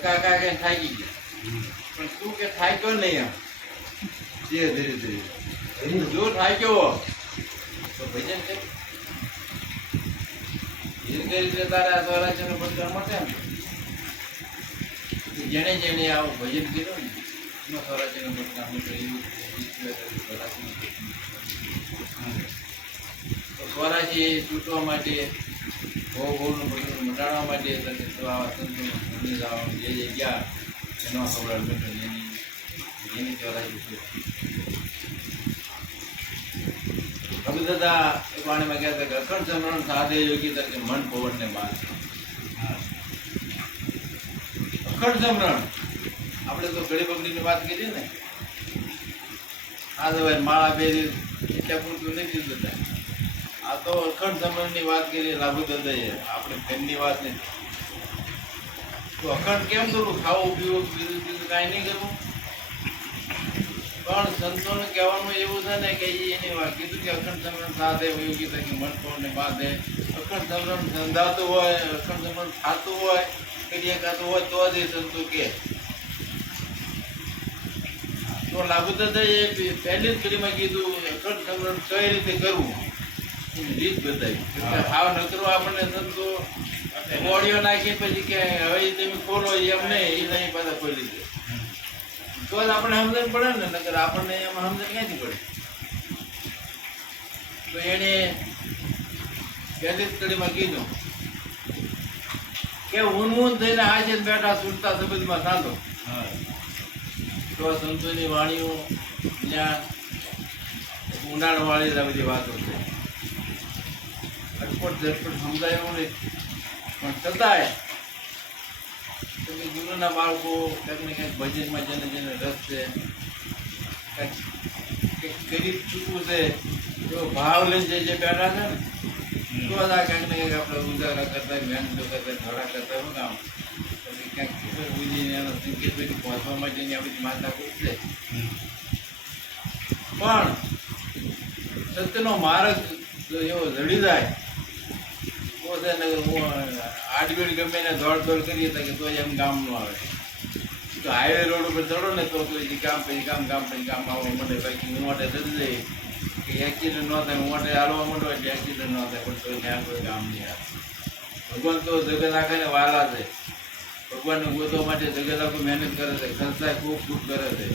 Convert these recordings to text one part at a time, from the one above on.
કાકા કઈ થાકી ગયા. પણ તું કે થાક્યો નહીં એમ. ધીરે ધીરે. ધીરે જો થાક્યો તો ભજન છે? ધીરે ધીરે તારા સ્વરાજ્યનો પડકાર મળશે ને જેણે જેણે આવું ભજન કર્યું ને એમાં સ્વરાજ્યનો પડકાર મળશે સ્વરાજ્ય ચૂંટવા માટે બહુનું બધું મટાડવા માટે તને તો આવા સંતોનો મંદિર જે ગયા, એનો બેઠો એની એની કહેવાય દાદા એ પાણીમાં ગયા હતા કે અખંડ સમરણ સાધે યોગી તરીકે મન પવનને બાદ અખંડ સમરણ આપણે તો ઘડી બગડીની વાત કરી ને. આ તો માળા પહેરી એટલે પૂરતું નથી દીધું આ તો અખંડ સમયની વાત કરીએ લાભુ દાદાએ આપણે તેમની વાત નથી તો અખંડ કેમ થોડું ખાવું, પીવું બીજું બીજું કાંઈ નહીં કરવું? પણ સંતોને કહેવાનું એવું છે ને કે એની વાત કીધું કે અખંડ સમરણ સાથે તરીકે મન પવનને બાંધે અખંડ સમરણ ધંધાતું હોય, અખંડ સમરણ થતું હોય કરીએ શકાતું હોય, તો જ એ સંતો કે તો લાભુ દાદાએ એ પહેલી જ ફિલ્મમાં કીધું, અખંડ સમરણ કઈ રીતે કરવું? રીત બતાવી હાવ નકરો આપણને ધંધો મોડીઓ નાખી પછી કે હવે તમે ખોલો એમ નહીં એ નહીં પાછા ખોલી દે. તો જ આપણે સમજણ પડે ને નકર આપણને એમાં સમજણ ક્યાંથી પડે? તો એણે પહેલી જ કડીમાં કીધું કે ઊનમૂન થઈને આજે જ બેઠા સુરતા સંબંધમાં સાંધો તો સંતોની વાણીઓ ઊંડાણવાળી આ બધી વાતો છે. અટપટ ઝટપટ સમજાય નહીં. પણ છતાંય કે જૂનાના બાળકો ક્યાંક ને ક્યાંક ભજનમાં જેને જેને રસ છે કંઈક કંઈક કરી ચૂકવું છે એવો ભાવ લઈને જે જે બેઠા છે ને તો બધા કંઈક ને ક્યાંક આપણે ઉજાગરા કરતા મહેનત કરતા ધોળા કરતા શું કામ? ખબર બુજીને એનો સંકેત બધી પહોંચવા માટેની આ માતા છે. પણ સત્યનો માર્ગ જો એવો જડી જાય તો નગર ને હું આડબીડ ગમે ને દોડ દોડ કરીએ કે તો એમ ગામ ન આવે. તો હાઈવે રોડ ઉપર ચડો ને તો કોઈ ગામ પછી ગામ ગામ પછી ગામ આવવા માંડે બાકી હું માટે જતી જઈ કે એક્સિડન્ટ ન થાય, હું માટે હાલવા માંડો એટલે એક્સિડન્ટ ન થાય, પણ તો ત્યાં કોઈ ગામ નહીં આવે. ભગવાન તો જગત આખાને વાલા છે. ભગવાનને ગોતવા માટે જગત આખું મહેનત કરે છે, સંસ્થાએ ખૂબ ખૂબ કરે છે.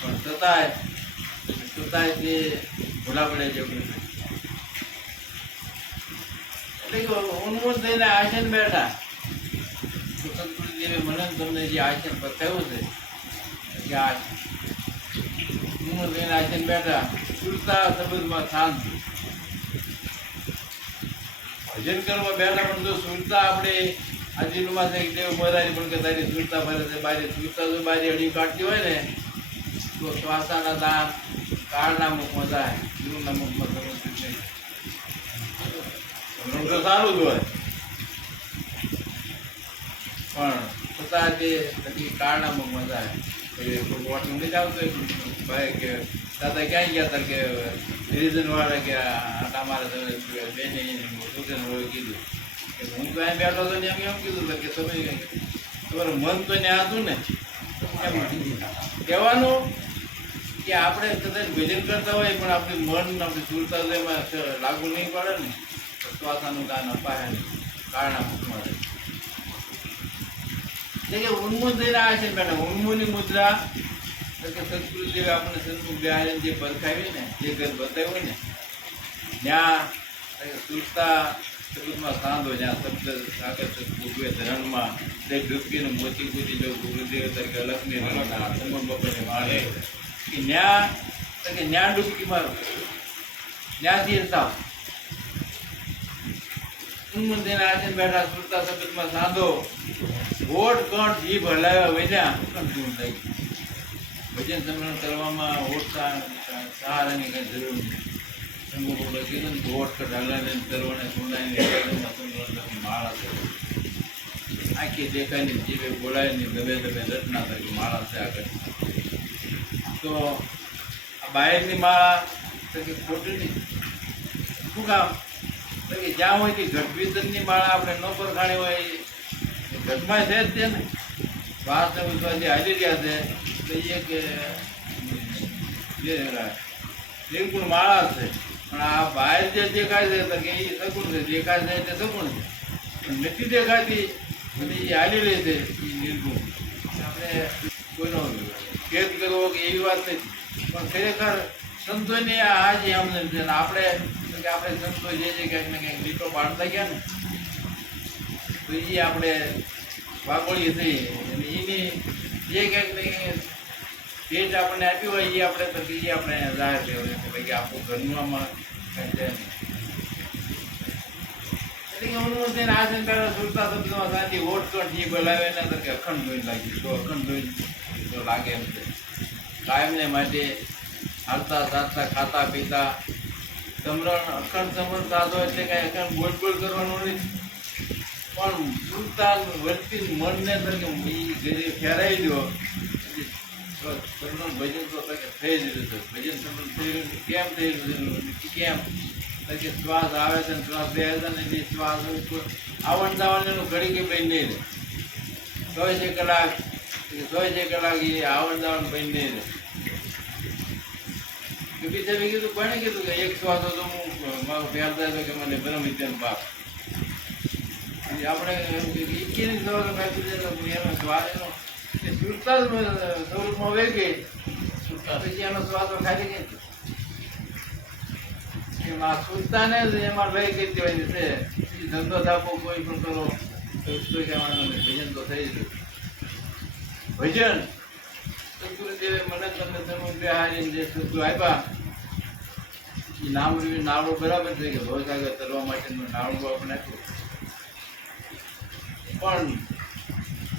પણ છતાંય છતાંય તે ભૂલા પડે છે નથી. એટલે કે આસન બેઠા. તો સદગુરુદેવે મને તમને જે આસન બતાવ્યું છે. કે આ ઉન્મૂન થઈને આસન બેઠા. સુરતા સંબંધમાં શાંત. ભજન કરવા બેઠા પણ જો સુરતા આપણે આજુમાં છે, દેવ મહારાજ પણ કે તારી સુરતા ભરે છે બારી સુરતા જો બારી અડી કાઢતી હોય ને, તો શ્વાસાના દાન, કાળના મુખમાં જાય ગુરુના મુખમાં સમર્પિત નહીં. તો સારું જ હોય. પણ છતાં તે પછી કાળના મજા આવે. કોઈ વોટનું નથી આવતું ભાઈ કે દાદા ક્યાં ગયા હતા કે રિઝન કે આટા મારે તમે બેને છોકરીને હોય કીધું. હું તો એમ બેઠો હતો એમ એમ કીધું કે તમે તમારું મન તો ત્યાં હતું ને. એમ કહેવાનું કે આપણે કદાચ ભજન કરતા હોય પણ આપણે મન આપણી સુરતા એમાં લાગુ નહીં પડે ને. શ્વાસાનું દાન અપાય કારણા મુખમાં રહે. એટલે કે ઉન્મૂન થઈને આવે છે મેડમ ઉન્મુની મુદ્રા, એટલે કે સંસ્કૃતિ આપણે સંસ્કૃત બિહારી જે પરખાવી ને, જે ઘર બતાવ્યું ને ત્યાં સુરતા સબૂતમાં સાંધો જ્યાં શબ્દ સાગર ભૂગવે ધરણમાં તે ડૂબકીને મોતી કૂદી જો ગુરુદેવ તરીકે લક્ષ્મી રમતા સમન બપોરે મારે કે ન્યા, એટલે કે ન્યા ડૂબકી મારો ન્યાથી હિસાબ ઉન્મૂન થઈને આસન બેઠા સુરતા સબૂતમાં સાંધો. ઓટ કંઠ જીભ હલાવ્યા પણ દૂર થઈ. ભજન સમરણ કરવામાં ઓટતા સહારાની કઈ જરૂર નથી સંગો કીધું ને ઓટ કટ હલાવીને તરવાને સમરણ માળા છે. આખી દેખાયની જીભે બોલાયની દબે દબે રચના થઈ માળા છે આગળ. તો આ બાહેરની માળા તો કે શું કામ? કે જ્યાં હોય તે વિતરની માળા આપણે ન પરખાણી હોય ઘટમાં છે જ તે ને. શ્વાસ ને ઉશ્વાસ જે હાલી રહ્યા છે. તો એ કે, જે નિર્ગુણ માળા છે. પણ આ બહાર જે દેખાય છે તો કે એ સગુણ છે. દેખાય છે એટલે સગુણ છે. પણ નથી દેખાતી, અને એ હાલી રહી છે, એ નિર્ગુણ. આપણે કોઈનો ભેદ કરવો કે એવી વાત નથી. પણ ખરેખર સંતોને આ જે આમ છે ને, આપણે કે આપણે સંતો જે છે ક્યાંક ને કંઈક લીટો પાડતા ગયા ને, તો એ આપણે વાગોળીએ થઈ અને એની જે કંઈક ને આપણને આપ્યું હોય એ આપણે તો એ આપણે જાહેર થયો કે ભાઈ આપણું ઘરનું આમાં કંઈ છે નહીં. એટલે કે આ સુરતા શબ્દમાં કણ જે ને તો અખંડ ધોઈને લાગી તો અખંડ ધોઈને તો લાગે એમ કાયમને માટે હાલતા સાધતા ખાતા પીતા સમરણ અખંડ સમરણ સાધો એટલે કાંઈ અખંડ બોલ બોલ કરવાનું નહીં. પણ સુરતા વર્તી મનને અંદર કે ઈ ઘરે ફેરાઈ તો સમરણ ભજન તો કે થઈ જ રહ્યું છે. ભજન સમરણ થઈ રહ્યું કેમ થઈ રહ્યું છે? કેમ? કે શ્વાસ આવે છે શ્વાસ બે હતા ને જે શ્વાસ આવણ જાવણ એનું ઘડી કે ભાઈ નહીં રહે. ચોવીસે કલાક ચોવીસે કલાક એ આવણ જાવણ ભાઈ નહીં રહે. કીધું કોણે કીધું કે એક શ્વાસ હતો હું મારો પ્યાર થાય કે મને બ્રહ્મ વિદ્યાનો બાપ. આપણે ઈકીની સવારે એનો શ્વાસ એનો એ સુરતા જ સ્વરૂપમાં પછી એનો શ્વાસ ખાલી ગઈ એમાં સુરતાને જ એમાં લઈ ગઈ છે. ધંધો થાપો કોઈ પણ કરો તો નહીં. ભજન તો થઈ ગયું ભજન. નામ રહ્યું બરાબર છે કે ભવસાગર તરવા માટેનું નાળું આપણે પણ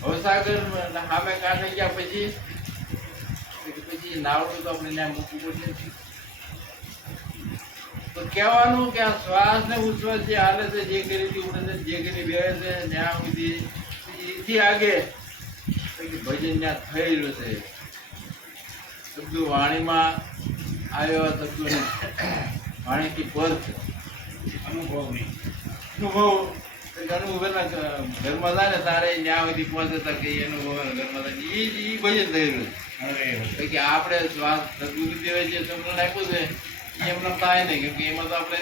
ભવસાગર સામે કાઢે ગયા પછી પછી નાવડું તો આપણે ત્યાં મૂકવું પડશે તો કહેવાનું કે આ શ્વાસ ને ઉચ્છ્વાસ જે હાલે છે, જે કરી ઉડે છે જે કરી બેસે છે ત્યાં સુધી એથી આગે ભજન ત્યાં થયેલું છે. શબ્દો વાણીમાં આવ્યો શબ્દો વાણીથી પર અનુભવની અનુભવ અનુભવ એના ઘરમાં થાય ને તારે ત્યાં સુધી પહોંચે તો કે અનુભવ એના ઘરમાં જાય એ જ એ ભજન છે કે આપણે શ્વાસ સદગુરુદેવે જે સમરણ નાખ્યું છે એ એમને થાય નહીં. કેમ કે એમાં તો આપણે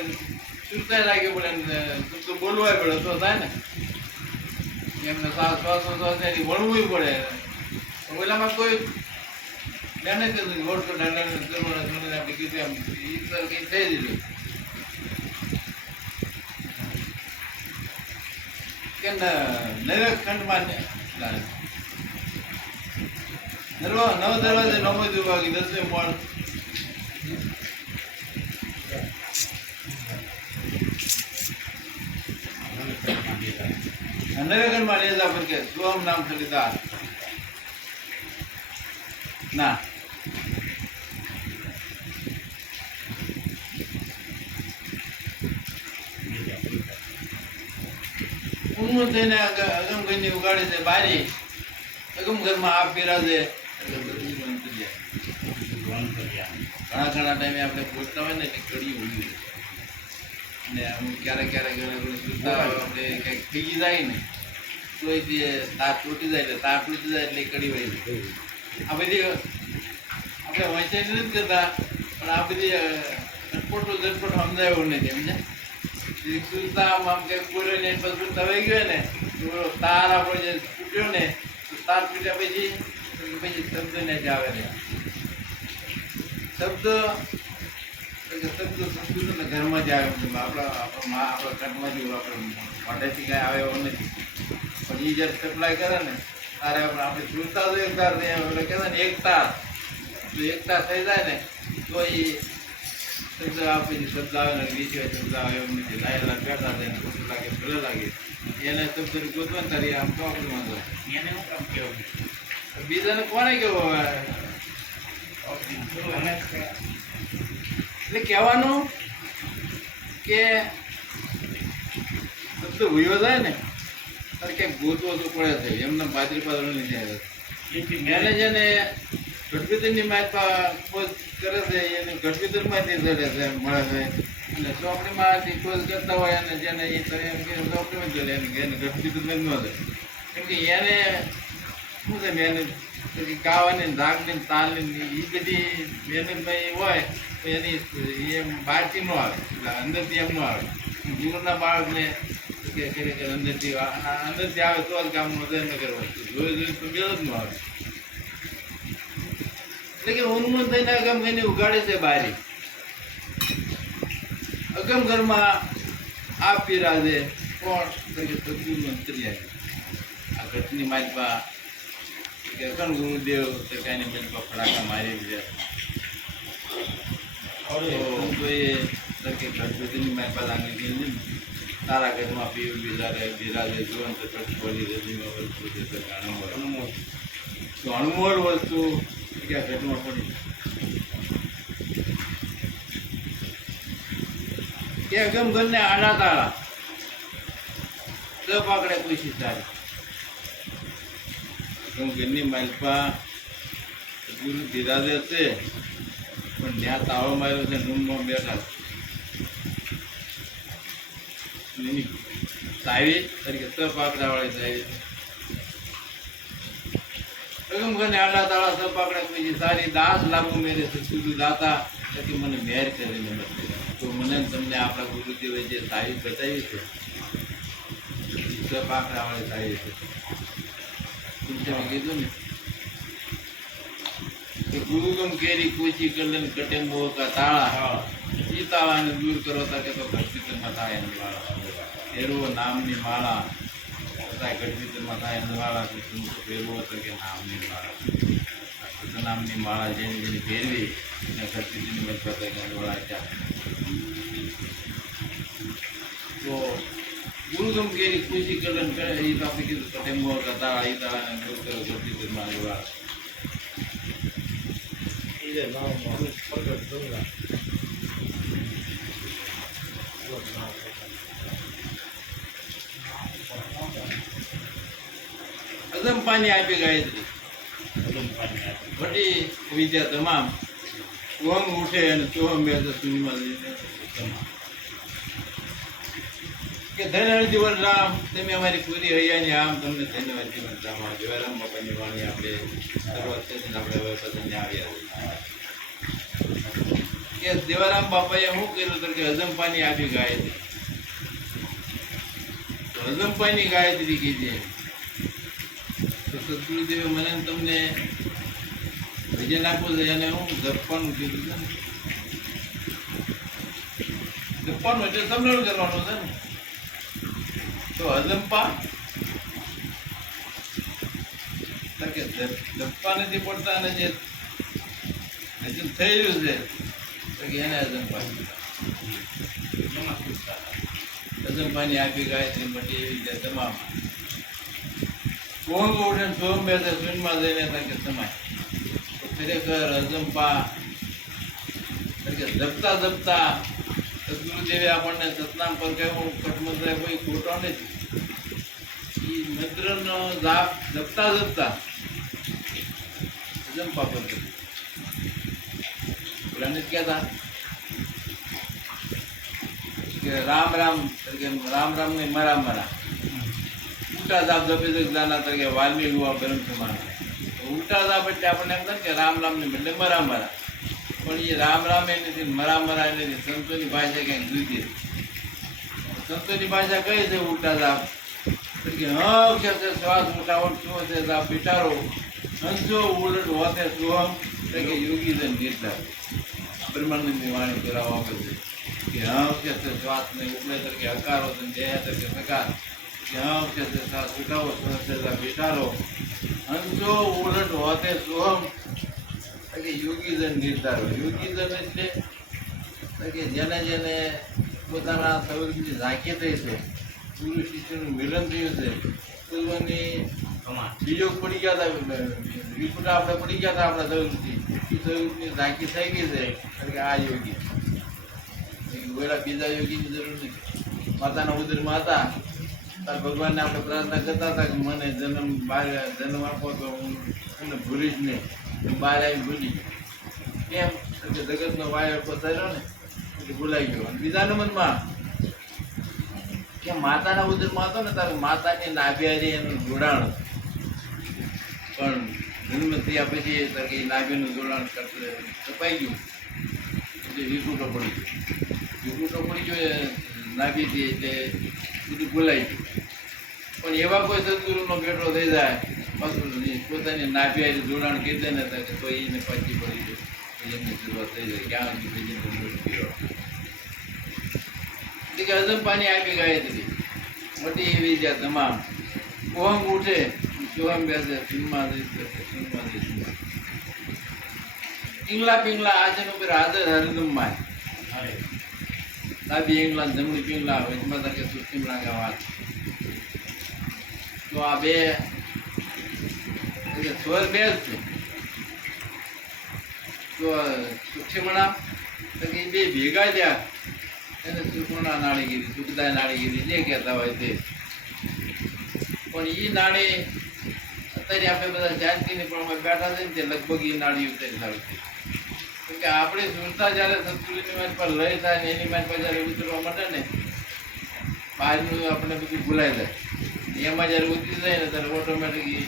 સુરતા લાગી પડે ને શુદ્ધ બોલવાય પડે તો થાય ને? એમને શ્વાસ શ્વાસ શ્વાસ એની વણવું પડે. ઓલામાં કોઈ નવે દરવાજે નવમો વિભાગ દસમે માળ નવેગઢમાં લેજા પર કે સ્વમ નામ સલિતા ના. ઊંઘ થઈને અગ- અગમ ઘરની ઉગાડે છે બારી. અગમ ઘરમાં આપ કર્યા ઘણા ઘણા ટાઈમે આપણે બોલતા હોય ને એટલે કડી જાય. ને ક્યારેક ક્યારેક ઘણા આપણે કંઈક થઈ જાય ને, તો એ તાર તૂટી જાય એટલે તાર જાય એટલે કડી વહી જાય આ બધી, આપણે વંચાઈ નથી કરતા પણ આ બધી ઝટપટો, ઝટપટ સમજાયું નથી એમને સુરતા આમ આમ કંઈક બોલે ને પછી તવાઈ ગયો ને, તો તાર આપણો જે તૂટ્યો ને તાર તૂટ્યા પછી પછી શબ્દ ને જ આવે ને શબ્દ શબ્દ સંસ્કૃત ઘરમાં જ આવે છે. આપણા આપણા મા, આપણા ઘરમાં જ આપણે મોઢેથી કાંઈ આવે એવો નથી. પણ એ જ્યારે સપ્લાય કરે ને તારે આપણે જીવતા તો એક એટલે કે ને એકતા. જો એકતા થઈ જાય ને તો એ શબ્દ આપે શબ્દ આવે ને બીજો શબ્દ આવે એમ નથી. લાયેલા બેઠા થાય ખોટું લાગે ભલે લાગે. એને શબ્દ ગોતવન તારી આમ ચોકડીમાં વાંધો એને હું કામ કહેવું? બીજાને કોને કેવો હવે? એટલે કહેવાનું કે શબ્દ ભૂયો જાય ને તારે કંઈક ગોતવો તો પડે છે. એમને બાજરી પાદળ એથી એને છે ને ગઢપિતરની માતા ખોજ કરે છે, એને ગઢપિતરમાંથી ચડે છે, મળે છે. અને ચોપડીમાંથી ખોજ કરતા હોય અને જેને એ કે ચડે એને જ ન જાય કેમ એને શું છે મહેનત? પછી ગાવાની ને ધાકની ને તાલની એ બધી મહેનતમાં એ હોય, તો એની એમ બહારથી ન આવે. એટલે અંદરથી એમ ન આવે. ગુરુના બાળકને કે અંદરથી અંદરથી આવે તો જ કામનું હૃદયનગર વસ્તુ જોઈ જોઈ તો મેળ જ ન આવે. એટલે કે ઉન્મન થઈને અગમ થઈને ઉગાડે છે બારી. અગમ ઘરમાં આ પીરાજે કોણ? તો કે સદગુરુ અંતર્યામી. આ ઘટની માલપા કે કોણ ગુરુદેવ તો કાંઈ માલપા ફડાકા મારી દીધા તો હું તો કે ગણપતિની માલપા લાગણી ગયેલી તારા ઘરમાં પીવ બીજા બિરાજે જીવન પેટ ખોલી રજીમાં વસ્તુ છે તો અણમોલ. અણમોલ. તો અણમોલ વસ્તુ કે આ ઘટમાં પડી? કે અગમ ઘરને આડા તાળા. તો પાકડે પૂછી તારી હું ઘરની માલપા ગુરુ ધીરાજે છે પણ ત્યાં તાળો માર્યો છે રૂમમાં બેઠા છે. એની સાવી તરીકે સ સાવી અગમ આડા તાળા સ પાકડે સારી દાસ લાગુ મેરે સુધુ દાતા. મને મેર કરીને તો મને તમને આપણા ગુરુદેવે જે સાહિબ બતાવી છે સ પાકડા વાળી સાહિબ છે. તમે કીધું ને? ગુરુગમ કેરી કોચી કલન કટે કા તાળા. ઈ તાળાને દૂર કરો તા કે તો ઘટપિતરમાં થાય એની વાળા. ફેરવો નામની માળા થાય ઘટપિતરમાં થાય માળા કે ફેરવો તો કે નામની માળા. નામની માળા જેની જેની ફેરવી અને ઘટપિતની મજબૂત કે ત્યાં તો ગુરુગમ કેરી ખુશી કલન કરે, એ તો આપણે કીધું કટે મોહ કા તાળા ઈ તાળાને ગઢવીતરમાં કરો ઘટપિતરમાં વાળા આપી ગાયત્રી ઘટી વિદ્યા તમામ. ઓમ ઉઠે અને ચોહમ બે સુધીમાં લઈને કે ધન્યવાદ જીવન રામ તમે અમારી પૂરી હૈયાની આમ તમને ધન્યવાદ જીવન રામ આ જીવારામ બાપાની વાણી આપણે શરૂઆત કરીને આપણે હવે પસંદ આવ્યા કે દેવારામ બાપાએ શું કર્યું હતું કે હજમપાની આપી ગાયત્રી તો હજમપાની ગાયત્રી કીધી સદગુરુદેવે મને તમને ભજન આપવું છે અને હું જપવાનું કીધું છે ને. જપવાનું એટલે સમરણ કરવાનું છે ને. તો હજમપા કે નથી પડતા અને જે હજમ થઈ રહ્યું છે, તો એને હજમપા હજમપાની આપી છે મટી એવી રીતે તમામ કોણ ઉઠે ને સોમ બેસે શૂન્યમાં જઈને તકે સમાય. ખરેખર અજંપા કે જપતા જપતા સદગુરુદેવે આપણને સતનામ પર કહેવું કટમંત્ર કોઈ ખોટો નથી. એ મંત્રનો જાપ જપતા જપતા અજંપા પર. પેલા નથી કે રામ રામ કે રામ રામ ને મરા મરા. ઉલટા જાપ જપે છે જ્ઞાના તરીકે વાલ્મી હુઆ બ્રહ્મ સમાન ઉલટા જાપ એટલે આપણને એમ કે રામ રામ ને બદલે મરા મરા. પણ એ રામ રામ એ મરા મરા એ સંતોની ભાષા ક્યાંક જુદી સંતોની ભાષા કઈ છે ઉલટા જાપ કે, હ છે શ્વાસ ઉઠાવટ શું છે જાપ વિચારો હંસો ઉલટ હોતે સુહમ કે, યોગી જન નિર્ધાર બ્રહ્માનંદની વાણી કરાવવા આપે છે કે, હા, કે શ્વાસ ને ઉપલે તરીકે હકારો છે દેહ તરીકે સકાર છે શ્વાસ ઉઠાવો શ્વાસ છે બેઠારો ઉલટ હોતે સોહમ એટલે કે યોગીજન નિર્ધારો. યોગીજન એટલે કે જેને જેને પોતાના સ્વરૂપની ઝાંકી થઈ છે ગુરુ શિષ્યનું મિલન થયું છે પૂર્વની બીજો પડી ગયા હતા વિપુલ આપણે પડી ગયા હતા આપણા સ્વરૂપથી એ સ્વરૂપની ઝાંકી થઈ ગઈ છે એટલે કે આ યોગી. પેલા બીજા યોગીની જરૂર નથી. માતાના ઉદરમાં હતા. તાર ભગવાનને આપણે પ્રાર્થના કરતા હતા કે મને જન્મ બહાર જન્મ આપો તો હું તમને ભૂલીશ નહીં. બાર આવી ભૂલી. કેમ? કે જગતનો વાયો પથાર્યો ને, એટલે ભૂલાઈ ગયો. અને બીજા નંબરમાં, કે માતાના ઉદરમાં હતો ને, તારે માતાની નાભિયારી એનું જોડાણ પણ જન્મ થયા પછી તારે નાભીનું જોડાણ કરશે. કપાઈ ગયું. એટલે વિકુટો પડી ગયો. વિકુટો પડી ગયો નાભી નાભીથી એટલે બધું ભૂલાઈ ગયું. પણ એવા કોઈ સદગુરુનો ભેટો થઈ જાય, પાછું પોતાની હારે જોડાણ કીધે દે ને તો એને પાછી પડી જાય. એમની શરૂઆત થઈ જાય. ક્યાં સુધી બીજી કોઈ ગયો એટલે કે આપી ગાયત્રી. મોટી એવી જ્યાં તમામ. કોહમ ઉઠે સોહમ બેસે, સિંહમાં બેસે. પિંગલા પિંગલા આજન ઉપર આદર હરિદમ માય ડાબી જમણી પિંગલા વચમાં તકે કા વાત તો આ બે, એટલે સ્વર બે જ છે. તો સુખીમણા તકે બે ભેગા થયા. એને સુખમણા નાળીગીરી સુખદાય નાળીગીરી જે કહેતા હોય તે. પણ એ નાળી અત્યારે આપણે બધા જાનકીની પણ બેઠા છે ને, તે લગભગ એ નાળી ઉતરી સારું છે કે આપણે સુરતા જ્યારે સંસ્કૃતિની મારી પર લય થાય ને એની મારી પર જ્યારે ઉતરવા માંડે ને, બહારનું આપણે બધું ભૂલાઈ જાય. એમાં જ્યારે ઉતરી જાય ને ત્યારે ઓટોમેટિક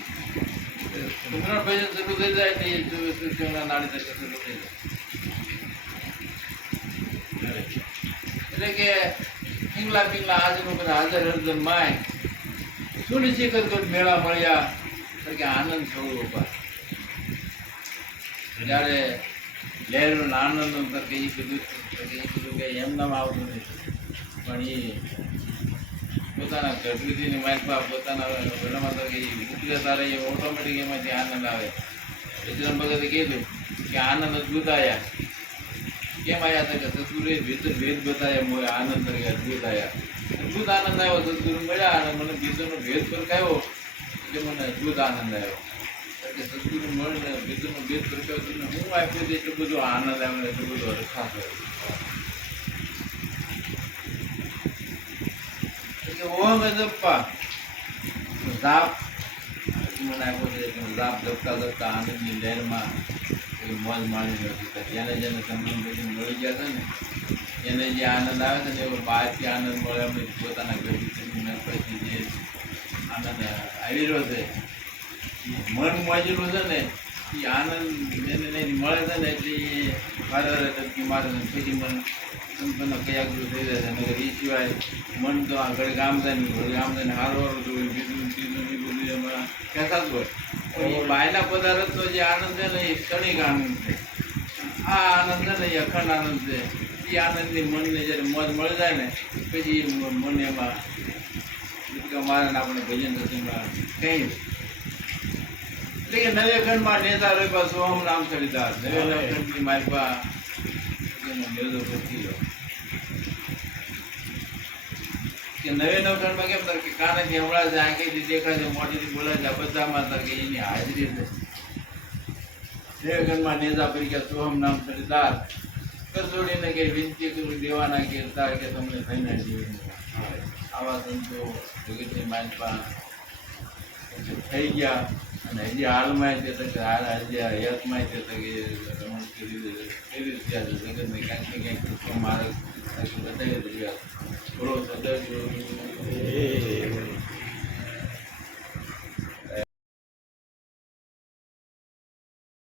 સુમરણ ભજન શરૂ થઈ જાય એટલે એ સુ- નાળી તરીકે શરૂ થઈ જાય. એટલે કે પિંગલા પિંગલા આજનું બધા હાજર હરજન માય સુની શિખર મેળા મળ્યા, એટલે કે આનંદ થયો ઉપર જ્યારે લહેરનો ને આનંદનો તો કે એ કીધું કે એ બધું કે એમનામ આવતું નથી. પણ એ પોતાના ગઢવીની માઇકમાં પોતાના ઘરમાં તો એ ઉતરે તારે એ ઓટોમેટિક એમાંથી આનંદ આવે. વિક્રમ ભગતે કીધું કે આનંદ અદભુત આવ્યા કેમ આવ્યા હતા કે સદગુરુએ ભેદ ભેદ બતાવ્યા મોય આનંદ તરીકે અદભુત આયા અદભુત આનંદ આવ્યો, સદગુરુ મળ્યા અને મને ભેદનો ભેદ પરખાયો એટલે મને અદભુત આનંદ આવ્યો. કે સદગુરુ ભેદનો ભેદ પરખાયો એટલે હું આપ્યો એટલો બધો આનંદ આવે એટલું બધો આવ્યો એટલે ઓમ જપ્પા જાપ મને આપ્યો છે આનંદની લહેરમાં કોઈ મોજ માણી નથી થતી જેને સંબંધ મળી ગયા હતા ને, એને જે આનંદ આવે છે ને, એવો બહારથી આનંદ મળે અમે પોતાના ઘરથી જે આનંદ આવી રહ્યો છે મન મોજેલું છે ને, એ આનંદ એને નહીં મળે છે ને, એટલે એ વારે ટપકી મારે પછી મન સંપન્ન કયા ગુરુ થઈ જાય છે ને એ સિવાય મન તો આ ઘરે ગામ જાય ને ઘરે ગામ જાય ને હારો હારો જોયું બીજું ત્રીજું ને બધું એમાં કહેતા જ હોય. પણ એ બાયના પદાર્થનો જે આનંદ છે ને, એ ક્ષણિક આનંદ છે. આ આનંદ છે ને, એ અખંડ આનંદ છે. એ આનંદની મનને જ્યારે મોજ મળી જાય ને, પછી મન એમાં મારે આપણે ભજન રચનમાં કંઈ એટલે કે નવે ખંડમાં નેતા રોપા સોહમ નામ ચડિતાર નવે નવ ખંડની મારી પા એનો મેળો પછી ગયો. કે નવે નવ ખંડમાં કેમ તાર કે કાનેથી હમણાં જ આંખેથી દેખાય છે મોઢેથી બોલાય છે આ બધામાં તાર કે એની હાજરી છે નવે ખંડમાં નેતા પરીକ୍ଷା સોહમ નામ ચડિતાર કસોડીને કે વિનંતી કરું દેવાના કે તાર કે તમને થઈને જીવન આવા સંતો જગતની માનપા થઈ ગયા અને હજી હાલમાં તે તકે હાલ આજે આ યતમાં તે તકે રમણ કરી કેવી રીતે છે જગતને ક્યાંક ને ક્યાંક કૃષ્ણ માર્ગ બતાવી રહ્યા બોલો સદા